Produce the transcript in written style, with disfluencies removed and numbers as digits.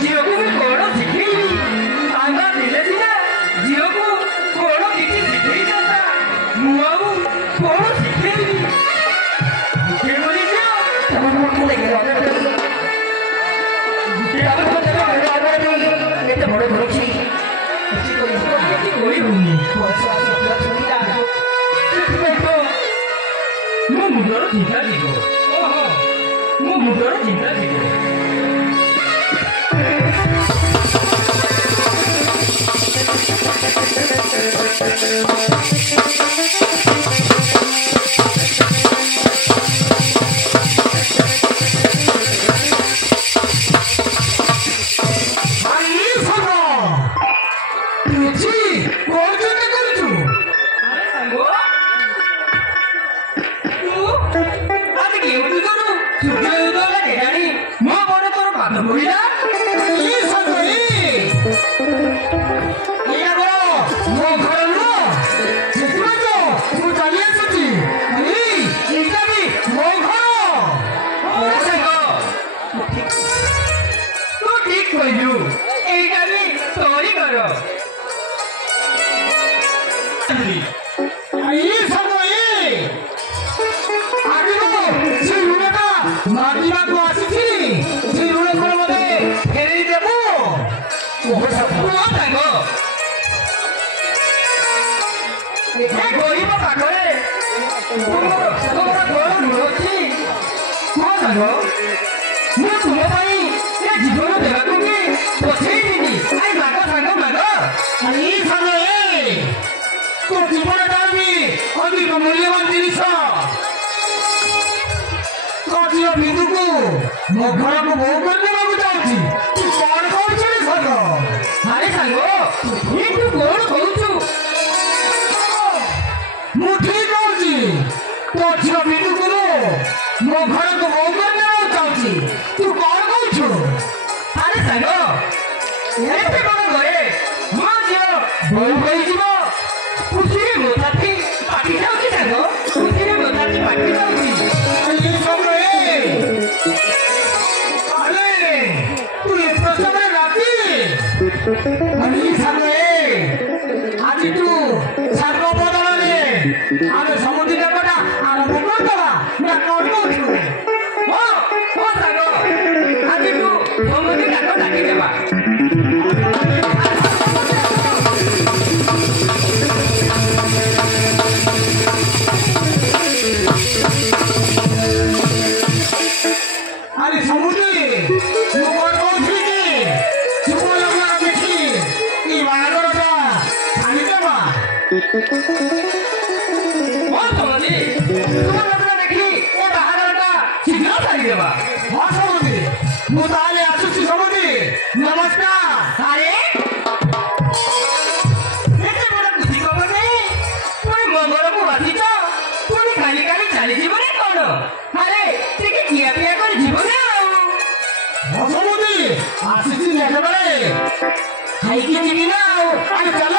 ଝିଅକୁ ମୁଁ କଣ ଶିଖେଇବି? ସାଙ୍ଗ ଥିଲେ ସିନା ଝିଅକୁ କଣ କିଛି ଶିଖେଇଥାନ୍ତା। ମୁଁ ଆଉ କଣ ଶିଖେଇବି? ଶିଖେଇବି ଝିଅ ଏତେ ବଡ଼ ଧରୁଛି କିଛି କରିହଉନି। ସେଥିପାଇଁ ତ ମୋ ମୁଣ୍ଡର ଚିନ୍ତା ଯିବ। ଓହୋ ମୋ ମୁଣ୍ଡର ଚିନ୍ତା ଯିବ। ଗରିବ ପାଖରେ ମୁଁ ତୁମ ପାଇଁ ଏ ଜୀବନ ଦେବାକୁ ବି ପଛେଇବିନି। ଆଇ ମାଗ ସାଙ୍ଗ ମାଗ। ତୋ ଜୀବନଟା ବି ଅଧିକ ମୂଲ୍ୟବାନ ଜିନିଷ। ତୋ ଝିଅ ବିନ୍ଦୁକୁ ମୋ ଘରକୁ ବୋହୂ କରିଦେବାକୁ ଚାହୁଁଛି। ତୁ କଣ କହୁଛୁ ସାଙ୍ଗ? ଆରେ ସାଙ୍ଗ ତୁ କଣ କହୁଛୁ? ମୁଁ ଠିକ କହୁଛି। ତୋ ଝିଅ ବିନ୍ଦୁକୁ ମୋ ଘରକୁ ବୋହୂ କରିଦେବାକୁ ଚାହୁଁଛି। ତୁ କଣ କହୁଛୁ? ଆରେ ସାଙ୍ଗ ଏତେ କଣ କରେ ମୋ ଝିଅ ବୋହୂ ହୋଇଯିବ। ଖୁସିରେ ମୋ ଛାତି ପାଟି ଯାଉଛି ସାଙ୍ଗ। ଖୁସିରେ ମୋ ଛାତି ପାଟି ଯାଉଛି। ତୁ ଏ ପ୍ରସବରେ ରାତି ଆଜି ତୁ ସାଙ୍ଗ ବଦଳରେ ଆମେ ସମୁଦ୍ର ଯାକଟା ଆରମ୍ଭ କରିଦେବା ନା କଣ କହୁଛୁ? ହଁ ସାଙ୍ଗ ଆଜି ତୁ ସମୁଦ୍ର ଯାକ ଡାକିଦେବା। ଆରେ ସମୁଦ୍ର ମୁଁ କଣ କହୁଥିଲି କି ଯୁବ ଲୋକର ଦେଖି ଏଇ ବାହାଘରଟା ଛାଡ଼ିଦେବା। ଦେଖି ଏ ବାହାଘରଟା ଶୀଘ୍ର ଛାଡ଼ିଦେବା। ହଁ ସମୁଦ୍ର ମୁଁ ତାହେଲେ ଆସୁଛି। ସମୁଦ୍ର ନମସ୍କାର। ଆରେ ଏତେ ବଡ଼ ଖୁସି ଖବର ନେଇ ପୁଣି ମୋ ଘରକୁ ଆସିଛ। ପୁଣି କାଲି କାଲି ଚାଲିଯିବ ନା କଣ? ଆରେ ଟିକେ ଖିଆ ପିଆ କରି ଯିବ ନା ଆଉ। ସମୁଦ୍ର ଆସିଛି ଏକେବାରେ ଖାଇକି ଯିବି ନା ଆଉ। ଚାଲ।